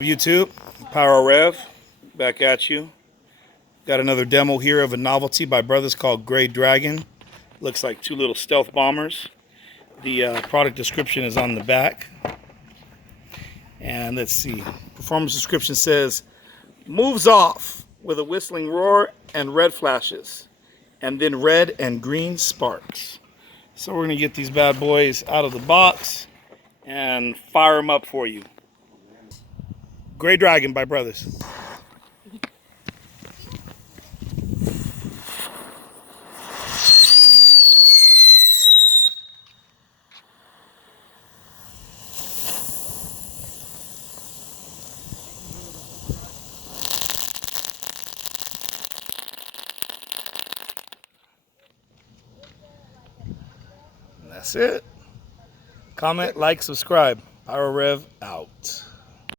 YouTube, Power Rev, back at you. Got another demo here of a novelty by brothers called Gray Dragon. Looks like two little stealth bombers. The product description is on the back. And let's see, performance description says, moves off with a whistling roar and red flashes, and then red and green sparks. So we're gonna get these bad boys out of the box and fire them up for you. Gray Dragon by brothers. And that's it. Comment, like, subscribe. Power Rev out.